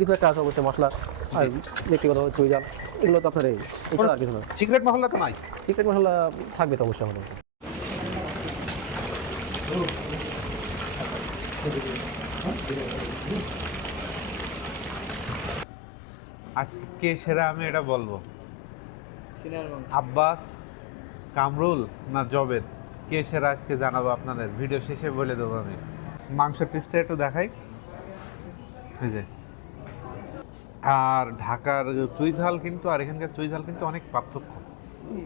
কিছু একটা আছে অবশ্যই মশলা আর ব্যক্তিগত চুই জাল এগুলো তো আপনার এই এছাড়া আর কিছু না। সিক্রেট মহল্লা তো নাই? সিক্রেট মশলা থাকবে তো অবশ্যই আমাদের। আজকে কে সেরা আমি এটা বলব। আব্বাস কামরুল না জবেদ? কে সেরা আজকে জানাব আপনাদের? ভিডিও শেষে বলে দেবো আমি। মাংসের পিসটা একটু দেখাই। এই যে। আর ঢাকার চুই ঝাল কিন্তু আর এখানকার চুই ঝাল কিন্তু অনেক পার্থক্য।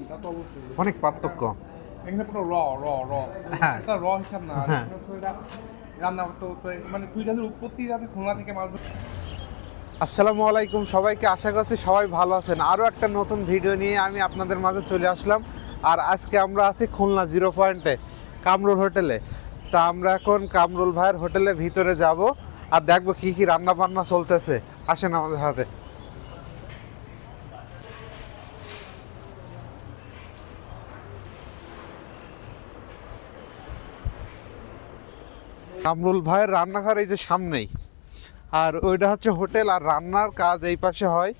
তা তো অবশ্যই। অনেক পার্থক্য। এখানে পুরো র র র। হ্যাঁ। র হিসাব না। হ্যাঁ। রান্না করতে মানে উৎপত্তি যাতে থেকে আসসালামু আলাইকুম সবাইকে আশা করছি সবাই ভালো আছেন। আরও একটা নতুন ভিডিও নিয়ে আমি আপনাদের মাঝে চলে আসলাম। আর আজকে আমরা আছি খুলনা জিরো পয়েন্টে কামরুল হোটেলে। তা আমরা এখন কামরুল ভাইয়ের হোটেলে ভিতরে যাব আর দেখব কি কি রান্না বান্না চলতেছে। আসেন আমাদের হাতে। কামরুল ভাইয়ের রান্নাঘর এই যে সামনেই। আর ওইটা হচ্ছে হোটেল, আর রান্নার কাজ এই পাশে হয়।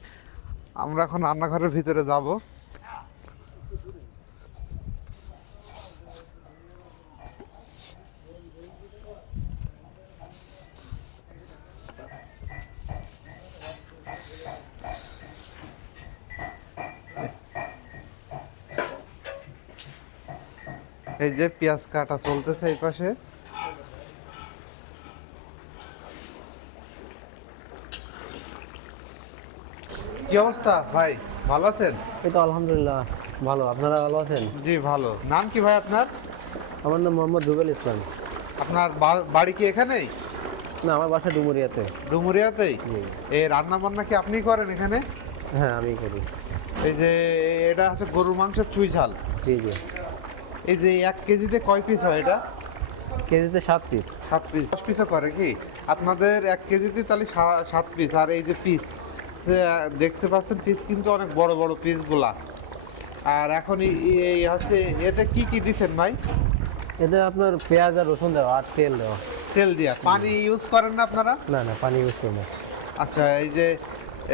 আমরা এখন রান্নাঘরের ভিতরে যাব। এই যে পেঁয়াজ কাটা চলতেছে এই পাশে। কি অবস্থা? ভাই ভালো আছেন? এই তো আলহামদুলিল্লাহ ভালো। আপনারা ভালো আছেন? জি ভালো। নাম কি ভাই আপনার? আমার নাম মোহাম্মদ রুবেল ইসলাম। আপনার বাড়ি কি এখানেই? না আমার বাসা ডুমুরিয়াতে। ডুমুরিয়াতেই? এই রান্না বান্না কি আপনি করেন এখানে? হ্যাঁ আমি করি। এই যে এটা হচ্ছে গরুর মাংসের চুই ঝাল। জি জি। এই যে এক কেজিতে কয় পিস হয় এটা? কেজিতে সাত পিস সাত পিস দশ পিসও করে কি? আপনাদের এক কেজিতে তাহলে সাত পিস আর এই যে পিস দেখতে পাচ্ছেন পিস কিন্তু অনেক বড় বড় পিসগুলা আর এখন এই- হচ্ছে এতে কি কি দিচ্ছেন ভাই? এতে আপনার পেঁয়াজ আর রসুন দেওয়া আর তেল দেওয়া। তেল দিয়া। পানি ইউজ করেন না আপনারা? না না পানি ইউজ করি না। আচ্ছা এই যে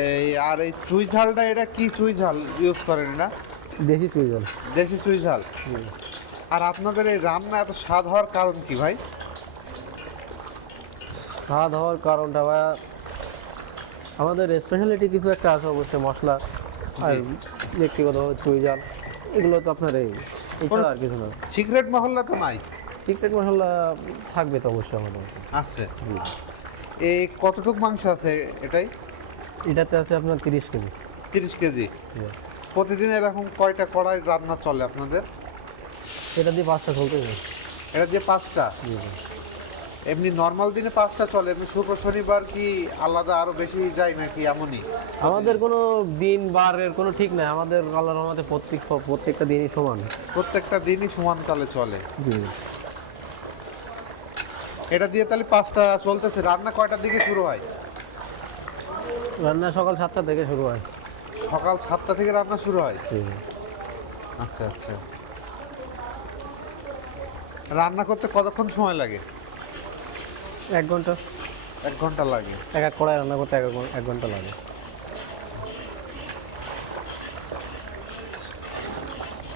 এই আর এই চুই ঝালটা এটা কি চুই ঝাল ইউজ করেন না দেশি চুই জল দেশি চুই ঝাল। আর আপনাদের এই রান্না এত স্বাদ হওয়ার কারণ কি ভাই? স্বাদ হওয়ার কারণটা বা আমাদের স্পেশালিটি কিছু একটা আছে অবশ্যই মশলা আর ব্যক্তিগত চুই জাল এগুলো তো আপনার এই এছাড়া আর কিছু না। সিক্রেট মহল্লা তো নাই? সিক্রেট মশলা থাকবে তো অবশ্যই আমাদের। আছে। এই কতটুক মাংস আছে এটাই? এটাতে আছে আপনার তিরিশ কেজি। তিরিশ কেজি। প্রতিদিন এরকম কয়টা কড়াই রান্না চলে আপনাদের? এটা দিয়ে পাঁচটা চলতেছে এটা দিয়ে পাঁচটা? এমনি নর্মাল দিনে পাঁচটা চলে এমনি শুক্র শনিবার কি আলাদা আরও বেশি যায় নাকি এমনই? আমাদের কোনো দিন বারের কোনো ঠিক নাই। আমাদের আল্লাহর রহমতে প্রত্যেক প্রত্যেকটা দিনই সমান। প্রত্যেকটা দিনই সমান তালে চলে। জি। এটা দিয়ে তাহলে পাঁচটা চলতেছে। রান্না কয়টার দিকে শুরু হয়? রান্না সকাল সাতটা থেকে শুরু হয়। সকাল সাতটা থেকে রান্না শুরু হয়। আচ্ছা আচ্ছা। রান্না করতে কতক্ষণ সময় লাগে? এক ঘণ্টা। এক ঘণ্টা লাগে। এক এক কড়াই রান্না করতে এক এক ঘণ্টা লাগে।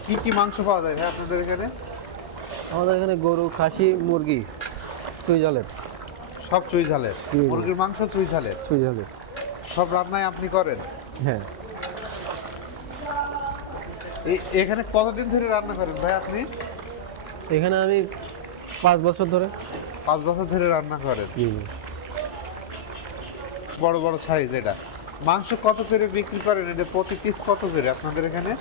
কি কি মাংস পাওয়া যায় ভাই আপনাদের এখানে? আমাদের এখানে গরু খাসি মুরগি চুই জলের সব চুই ঝালের। মুরগির মাংস চুই ঝালের? চুই জলের সব রান্নাই আপনি করেন? হ্যাঁ। এখানে কতদিন ধরে রান্না করেন ভাই আপনি? এখানে আমি পাঁচ বছর ধরে। পাঁচ বছর ধরে রান্না করেন জি। বড় বড় সাইজ এটা। মাংস কত করে বিক্রি করেন? এটা প্রতি পিস কত করে আপনাদের এখানে?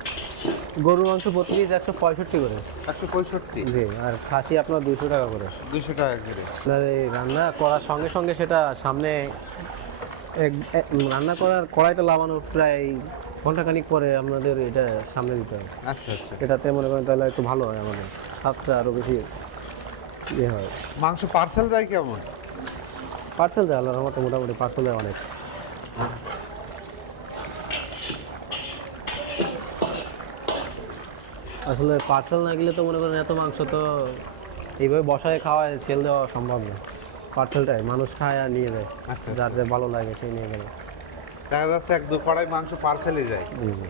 গরুর মাংস প্রতি কেজি একশো পঁয়ষট্টি করে। একশো পঁয়ষট্টি? জি আর খাসি আপনার দুশো টাকা করে। দুশো টাকা করে। আপনার এই রান্না করার সঙ্গে সঙ্গে সেটা সামনে রান্না করার কড়াইটা লাগানোর প্রায় ঘন্টাখানিক পরে আপনাদের এটা সামনে দিতে হবে। আচ্ছা আচ্ছা। এটাতে মনে করেন তাহলে একটু ভালো হয় আমাদের। স্বাদটা আরও বেশি ইয়ে হয়। মাংস পার্সেল যায় কেমন? পার্সেল দেয় আল্লাহর রহমতে মোটামুটি পার্সেল দেয় অনেক। আসলে পার্সেল না গেলে তো মনে করেন এত মাংস তো এইভাবে বসায় খাওয়ায় সেল দেওয়া সম্ভব না। পার্সেলটাই মানুষ খায় আর নিয়ে যায়। আচ্ছা। যার যে ভালো লাগে সেই নিয়ে গেল। দেখা যাচ্ছে এক দু কড়াই মাংস পার্সেলে যায়। জি জি।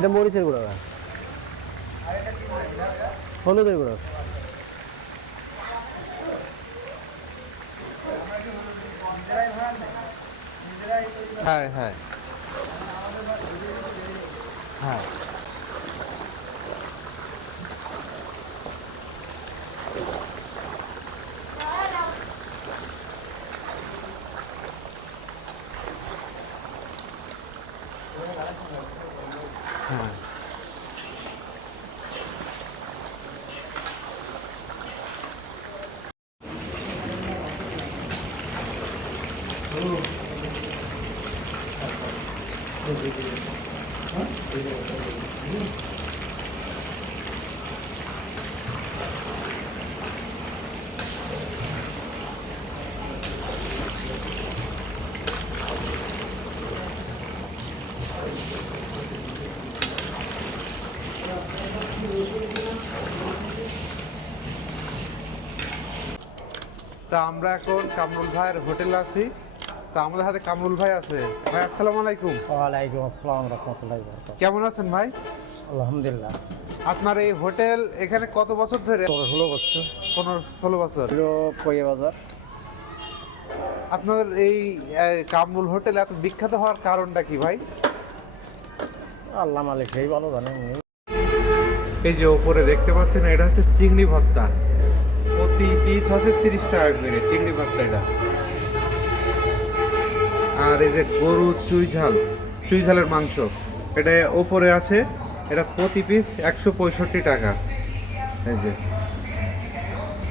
এটা মরিচের গুঁড়ো হলুদের গুঁড়ো। হ্যাঁ হ্যাঁ। হ্যাঁ। হ্যাঁ তা আমরা এখন কামরুল ভাইয়ের হোটেলে আছি। তা আমাদের হাতে কামরুল ভাই আছে। ভাই আসসালামু আলাইকুম। ওয়ালাইকুম আসসালাম রহমতুল্লাহ কেমন আছেন ভাই? আলহামদুলিল্লাহ। আপনার এই হোটেল এখানে কত বছর ধরে? হলো বছর। পনেরো ষোলো বছর। কয়ে বাজার। আপনাদের এই কামরুল হোটেল এত বিখ্যাত হওয়ার কারণটা কি ভাই? আল্লাহ মালিক সেই ভালো জানেন এই যে উপরে দেখতে পাচ্ছেন এটা হচ্ছে চিংড়ি ভর্তা। প্রতি পিস হচ্ছে তিরিশ টাকা করে, চিংড়ি এটা আর এই যে গরু চুই ঝাল, চুই ঝালের মাংস, এটা ওপরে আছে, এটা প্রতি পিস একশো পঁয়ষট্টি টাকা। এই যে।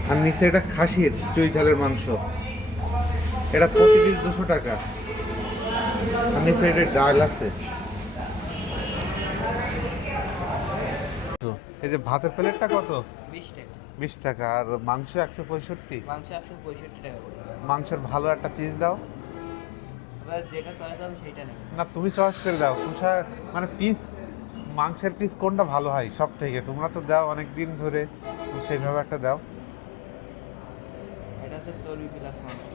আর নিচে এটা খাসির, চুই ঝালের মাংস। এটা প্রতি পিস দুশো টাকা। আর নিচে এটা ডাল আছে। এই যে ভাতের প্লেটটা কত? বিশ টাকা। বিশ টাকা আর মাংস একশো পঁয়ষট্টি। মাংস একশো পঁয়ষট্টি টাকা করে। মাংসের ভালো একটা পিস দাও। যেটা চয়েস হবে সেইটা নেবে। না তুমি চয়েস করে দাও। কুষা মানে পিস মাংসের পিস কোনটা ভালো হয় সব থেকে তোমরা তো দাও অনেক দিন ধরে সেইভাবে একটা দাও। এটা হচ্ছে চর্বি প্লাস মাংস।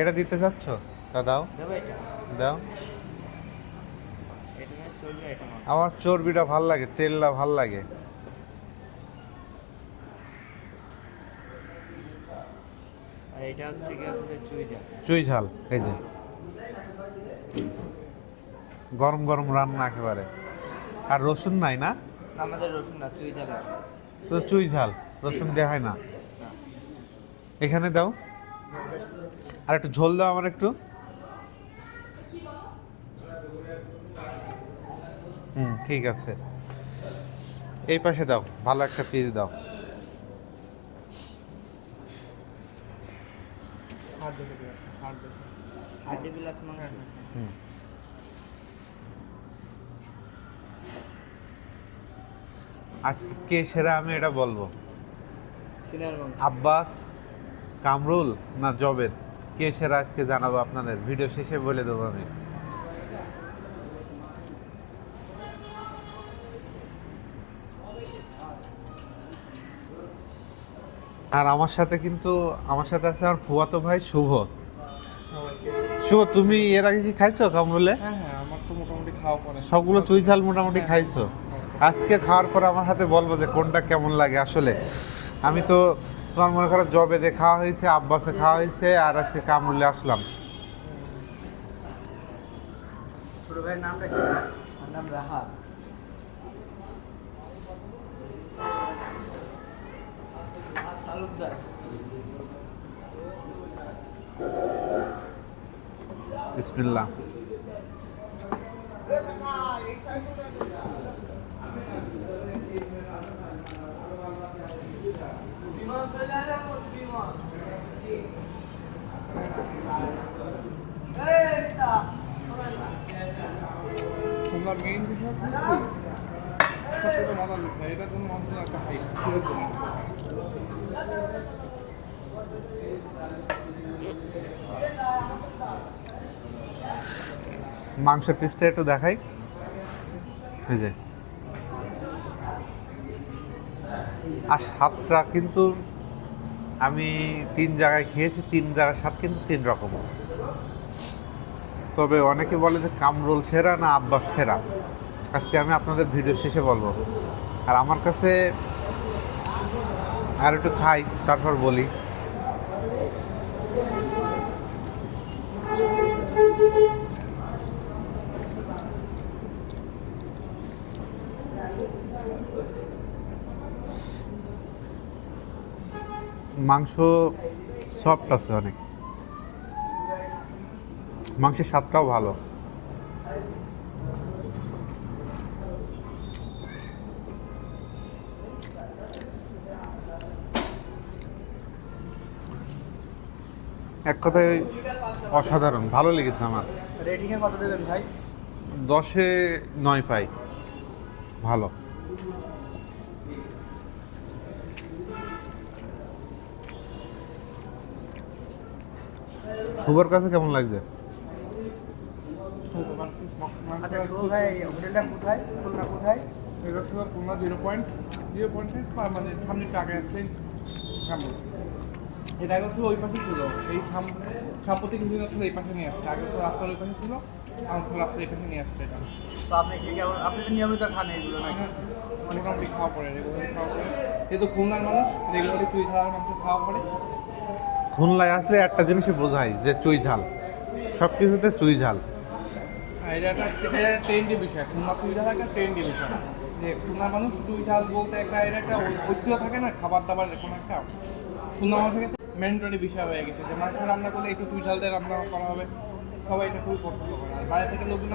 এটা দিতে চাচ্ছ? তা দাও। দাও। আমার চর্বিটা ভালো লাগে তেলটা ভালো লাগে আর এটা হচ্ছে কি আসলে এই যে। গরম গরম রান্না একেবারে। আর রসুন নাই না? আমাদের রসুন না চুই যা লাগে তো রসুন দেওয়া হয় না। এখানে দাও। আর একটু ঝোল দাও আমার একটু। হুম ঠিক আছে। এই পাশে দাও ভালো একটা পিস দাও। প্লাস মাংস? হুম। আজকে কে সেরা আমি এটা বলব। আব্বাস কামরুল না জবেদ কে সেরা আজকে জানাব আপনাদের? ভিডিও শেষে বলে দেবো আমি। আর আমার সাথে কিন্তু আমার সাথে আছে আমার ফুয়াতো ভাই শুভ। শুভ তুমি এর আগে কি খাইছো কামরুলে? হ্যাঁ হ্যাঁ আমার তো মোটামুটি খাওয়া পড়ে সবগুলো চুই ঝাল মোটামুটি খাইছো। আজকে খাওয়ার পর আমার হাতে বলব যে কোনটা কেমন লাগে আসলে। আমি তো তোমার মনে করো জবেদে খাওয়া হয়েছে আব্বাসে খাওয়া হয়েছে আর আজকে কামরুলে আসলাম। ছোট ভাইয়ের নামটা কি? আমার নাম রাহা তালুকদার বিসমিল্লাহ। তোমরা মেইন বিষয় হচ্ছে কি? সবথেকে মজার বিষয় জন্য মানুষজন একটা মাংসের পিসটা একটু দেখাই। এই যে। আর স্বাদটা কিন্তু আমি তিন জায়গায় খেয়েছি, তিন জায়গার স্বাদ কিন্তু তিন রকম। তবে অনেকে বলে যে কামরোল সেরা না আব্বাস সেরা? আজকে আমি আপনাদের ভিডিও শেষে বলব। আর আমার কাছে আর একটু খাই, তারপর বলি। মাংস সফট আছে অনেক। মাংসের স্বাদটাও ভালো। এক কথায় অসাধারণ ভালো লেগেছে আমার। রেটিংয়ে কত দেবেন ভাই? দশে নয় পাই। ভালো। শুভর কাছে কেমন লাগছে? আচ্ছা শুভ ভাই হোটেলটা কোথায়? খুলনা কোথায়? এটা ছিল খুলনা জিরো পয়েন্ট জিরো পয়েন্টের মানে সামনে আগে সামনে। এটা আগে ছিল ওই পাশে ছিল। এই সাম সাম্প্রতিক কিছুদিন এই পাশে নিয়ে আসছে। আগে তো রাস্তার ওই পাশে ছিল আমার তো রাস্তার এই পাশে নিয়ে আসছে এটা। তো আপনি কি আপনি তো নিয়মিত খান এগুলো নাকি? মোটামুটি খাওয়া পড়ে রেগুলারলি খাওয়া পড়ে। খুলনার মানুষ রেগুলারলি চুই ঝালার মাংস খাওয়া পড়ে। খুলনায় আসলে একটা জিনিসই বোঝায় যে চুই ঝাল। সব কিছুতে চুই ঝাল। এটা একটা বিষয়। চুই ঝাল একটা বিষয়। যে মানুষ ঝাল বলতে একটা এটা একটা ঐতিহ্য থাকে না খাবার দাবার একটা। মানুষের বিষয় হয়ে গেছে যে রান্না করলে ঝাল দিয়ে রান্না করা হবে। সবাই এটা পছন্দ করে। আর বাইরে থেকে লোকজন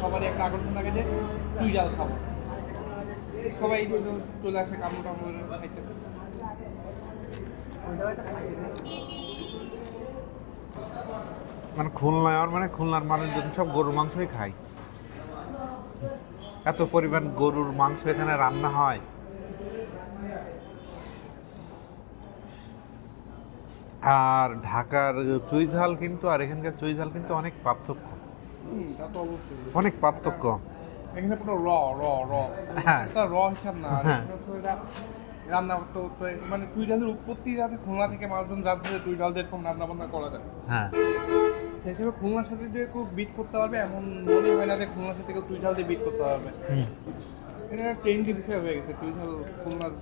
সবারই একটা আকর্ষণ থাকে যে ঝাল খাব। সবাই চলে আসে কামড় খাইতে। মানে খুলনায় আমার মানে খুলনার মানুষজন সব গরুর মাংসই খায়। এত পরিমাণ গরুর মাংস এখানে রান্না হয়। আর ঢাকার চুই ঝাল কিন্তু আর এখানকার চুই ঝাল কিন্তু অনেক পার্থক্য। অনেক পার্থক্য। এখানে পুরো র র র হ্যাঁ। র হিসাব না। রান্না করতে মানে তুই ডালের উৎপত্তি যাতে খুলনা থেকে মানুষজন জানতে যে তুই ডাল দিয়ে এরকম রান্না বান্না করা যায়। হ্যাঁ। সেই হিসেবে খুলনার সাথে যে কেউ বিট করতে পারবে এমন মনে হয় না যে খুলনার সাথে কেউ তুই ডাল দিয়ে বিট করতে পারবে। এটা একটা ট্রেন্ডি বিষয় হয়ে গেছে তুই ডাল খুলনার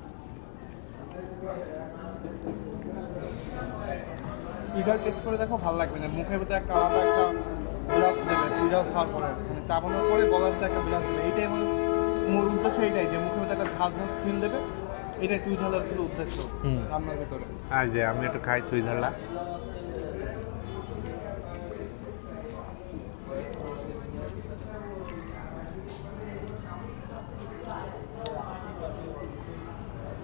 ইডাল টেস্ট করে দেখো ভালো লাগবে না। মুখের ভিতরে একটা আলাদা একটা বিলাস দেবে তুই ডাল খাওয়ার পরে মানে চাপানোর পরে গলার একটা বিলাস দেবে। এইটাই মানে মূল উদ্দেশ্য এটাই যে মুখের ভিতরে একটা ঝাল ঝাল ফিল দেবে। এটাই তুই ঝালের আসলে উদ্দেশ্য। রান্নার ভিতরে। আর যে আমি একটু খাই চুই ঝালটা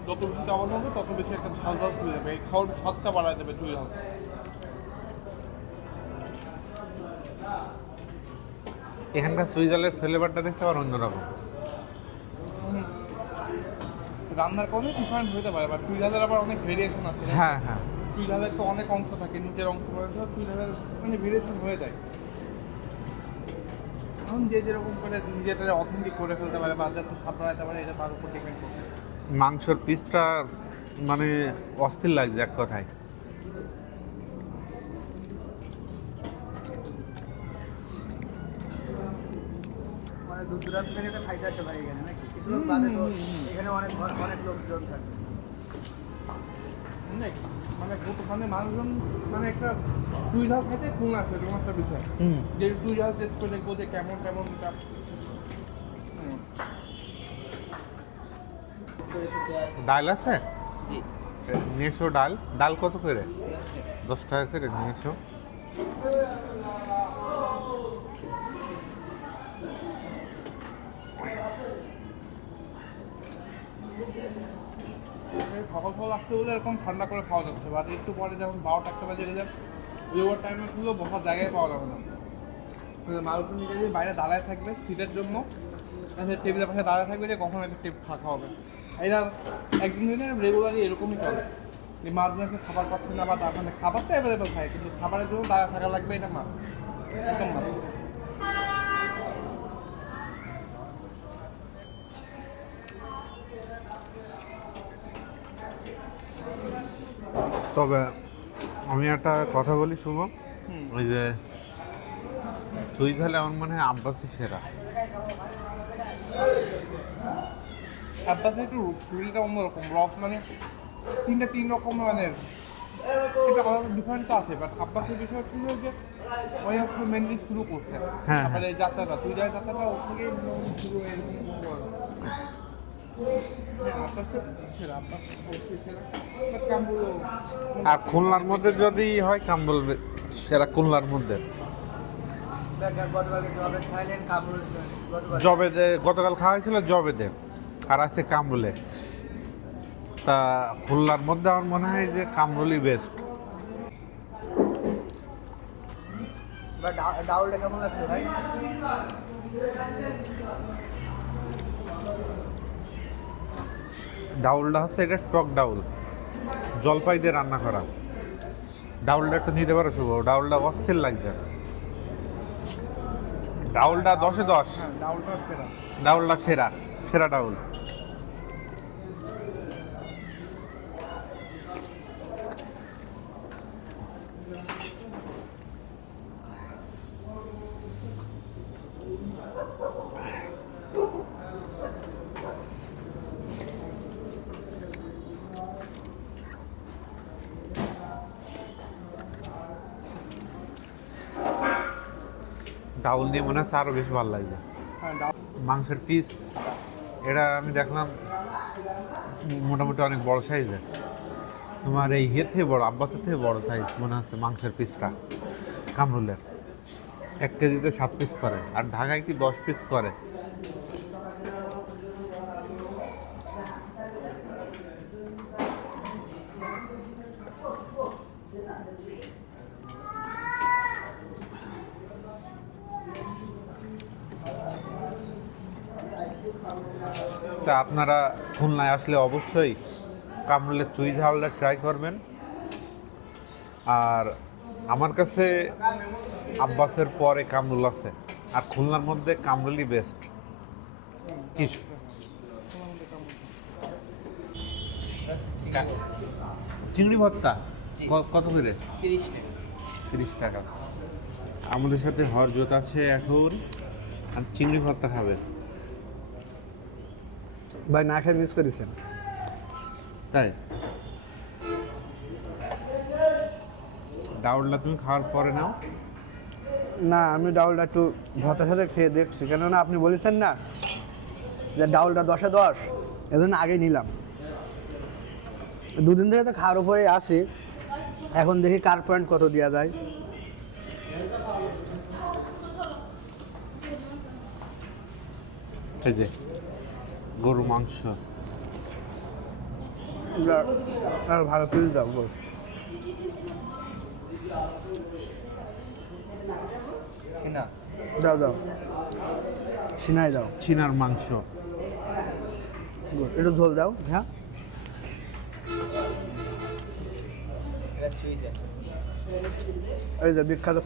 যত বেশি চাওয়াল হবে তত বেশি একটা ঝাল ঝাল তুই দেবে এই খাওয়ার স্বাদটা বাড়ায় দেবে তুই ঝাল এখানকার চুই ঝালের ফ্লেভারটা দেখতে আবার অন্যরকম। রান্নার কোনো ডিফারেন্ট হতে পারে বাট তুই ঝালের আবার অনেক ভেরিয়েশন আছে হ্যাঁ হ্যাঁ। তুই ঝালের তো অনেক অংশ থাকে নিচের অংশ পর্যন্ত তুই ঝালের মানে ভেরিয়েশন হয়ে যায়। এখন যে যেরকম করে নিজেটা অথেন্টিক করে ফেলতে পারে বা যাতে বাড়াতে পারে এটা তার উপর ডিপেন্ড করবে মাংসর পিসটা মানে অস্থির লাগছে এক কথায়। মানে দূর দূরান্ত থেকে তো খাইতে আসতে পারি এখানে নাকি? কিছু বাদে তো এখানে অনেক ঘর- অনেক লোকজন থাকে। অনেক মানে ওখানে মানুষজন মানে একটা তুই ঝাল আসে এরকম একটা বিষয়। হুম। যে তুই ঝাল টেস্ট করে দেখব যে কেমন কেমন ডাল আছে? নিয়ে এসো ডাল? ডাল কত করে? দশ টাকা করে নিয়ে এসো সকাল সকাল আসতে বলে এরকম ঠান্ডা করে খাওয়া যাচ্ছে। বাট একটু পরে যখন বারোটা একটা বাজে গেলে ওভার টাইমে শুধু বসার জায়গায় পাওয়া যাবে না। নিজে যদি বাইরে দাঁড়ায় থাকবে শীতের জন্য টেবিলের পাশে দাঁড়ায় থাকবে যে কখন একটা টেপ ফাঁকা হবে। এরা একদিন দিনে রেগুলারই এরকমই চলে। যে মাছ মাসে খাবার পাচ্ছে না বা তার মানে খাবারটা অ্যাভেলেবেল থাকে, কিন্তু খাবারের জন্য দাঁড়া থাকা লাগবে এটা মাছ একদম মাছ তবে আমি একটা কথা বলি শুভ। ওই যে চুই ঝালে আমার মনে হয় আব্বাসি সেরা। আব্বাসে একটু ফিলটা অন্যরকম রস মানে তিনটা তিন রকম মানে এটা আলাদা ডিফারেন্ট আছে বাট আব্বাসের বিষয় ছিল যে ওই আসলে মেনলি শুরু করছে হ্যাঁ, তারপরে এই যাত্রাটা তুই যাত্রাটা ওর মোটামুটি শুরু এরকম আর খুলনার মধ্যে যদি হয় কাম্বল সেরা খুলনার মধ্যে। জবেদে গতকাল খাওয়া হয়েছিল জবেদে, আর আছে কামরুলে। তা খুলনার মধ্যে আমার মনে হয় যে কামরুলই বেস্ট ডাউলটা কেমন লাগছে ভাই? ডাউলটা হচ্ছে এটা টক ডাউল। জলপাই দিয়ে রান্না করা। ডাউলটা একটু নিতে পারো শুভ ডাউলটা অস্থির লাগছে। ডাউলটা দশে দশ। হ্যাঁ ডাউলটা সেরা। ডাউলটা সেরা সেরা ডাউল। ডাউল নিয়ে মনে হচ্ছে আরও বেশি ভালো লাগছে হ্যাঁ মাংসের পিস এটা আমি দেখলাম মোটামুটি অনেক বড় সাইজের। তোমার এই ইয়ের থেকে বড় আব্বাসের থেকে বড় সাইজ মনে হচ্ছে মাংসের পিসটা কামরুলের। এক কেজিতে সাত পিস করে আর ঢাকায় কি দশ পিস করে তা আপনারা খুলনায় আসলে অবশ্যই কামরুলের চুই ঝালটা ট্রাই করবেন। আর আমার কাছে আব্বাসের পরে কামরুল আছে আর খুলনার মধ্যে কামরুলই বেস্ট কি চিংড়ি ভর্তা? কত করে? তিরিশ টাকা। তিরিশ টাকা। আমাদের সাথে হরজত আছে এখন আর চিংড়ি ভর্তা খাবে। ভাই না খেয়ে মিস করেছেন তাই? ডাউলটা তুমি খাওয়ার পরে নাও। না আমি ডাউলটা একটু ভর্তার সাথে খেয়ে দেখছি কেননা আপনি বলেছেন না যে ডাউলটা দশে দশ এজন্য আগে নিলাম। দুদিন ধরে তো খাওয়ার উপরে আসি এখন দেখি কার পয়েন্ট কত দেওয়া যায়। এই যে। গরু মাংস। আর ভালো পিস দাও সিনা। দাও দাও। সিনাই দাও। চিনার মাংস. একটু ঝোল দাও হ্যাঁ? এটা এই যে বিখ্যাত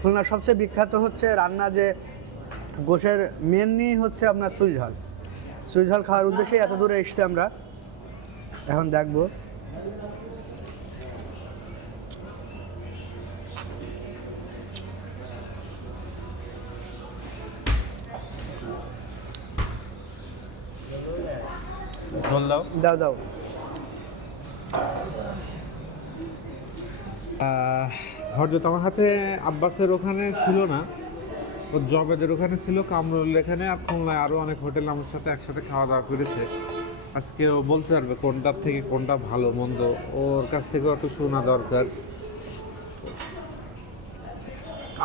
খুলনার সবচেয়ে বিখ্যাত হচ্ছে রান্না যে গোশের মেন নিয়ে হচ্ছে আপনার চুই ঝাল। চুই ঝাল খাওয়ার উদ্দেশ্যে এত দূরে এসছি আমরা। এখন দেখব। দাও। দাও দাও। হরজত আমার হাতে আব্বাসের ওখানে ছিল না ও জবেদের ওখানে ছিল, কামরুল এখানে, আর খুলনায় আরও অনেক হোটেল আমার সাথে একসাথে খাওয়া দাওয়া করেছে। আজকে ও বলতে পারবে কোনটার থেকে কোনটা ভালো, মন্দ। ওর কাছ থেকেও একটু শোনা দরকার।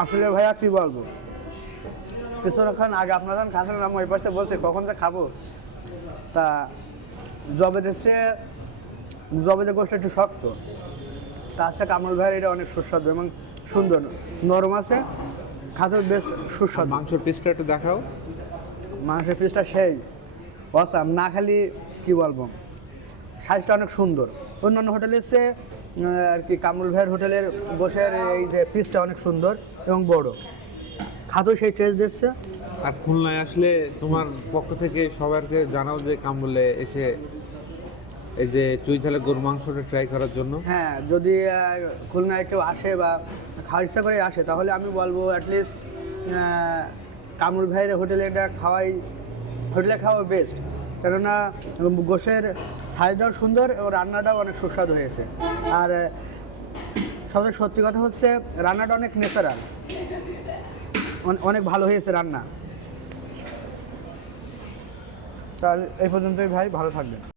আসলে ভাইয়া, কি বলব? কিছুক্ষণ আগে আপনাদের খাসের নাম ওই পাশটা বলছে, কখন যে খাব? তা জবেদের চেয়ে জবেদের গোষ্ঠটা একটু শক্ত। তার সাথে কামরুল ভাইয়ের এটা অনেক সুস্বাদু এবং সুন্দর। নরম আছে খাতেও বেশ সুস্বাদু। মাংসের পিসটা একটু দেখাও। মাংসের পিসটা সেই। অসাম না খালি কি বলব? সাইজটা অনেক সুন্দর। অন্যান্য হোটেলে এসে আর কি কামরুল ভাইয়ের হোটেলের বসের এই যে পিসটা অনেক সুন্দর এবং বড়। খাতেও সেই টেস্ট দিচ্ছে। আর খুলনায় আসলে তোমার পক্ষ থেকে সবাইকে জানাও যে কামরুলে এসে এই যে চুইঝালে গরু মাংসটা ট্রাই করার জন্য। হ্যাঁ যদি খুলনায় কেউ আসে বা খাওয়ার ইচ্ছা করে আসে, তাহলে আমি বলব অ্যাটলিস্ট কামরুল ভাইয়ের হোটেলে এটা খাওয়াই, হোটেলে খাওয়া বেস্ট কেননা, গোশের সাইজটাও সুন্দর ও রান্নাটাও অনেক সুস্বাদু হয়েছে। আর সবচেয়ে সত্যি কথা হচ্ছে, রান্নাটা অনেক ন্যাচারাল অনেক ভালো হয়েছে রান্না। তাহলে এই পর্যন্তই ভাই, ভালো থাকবেন।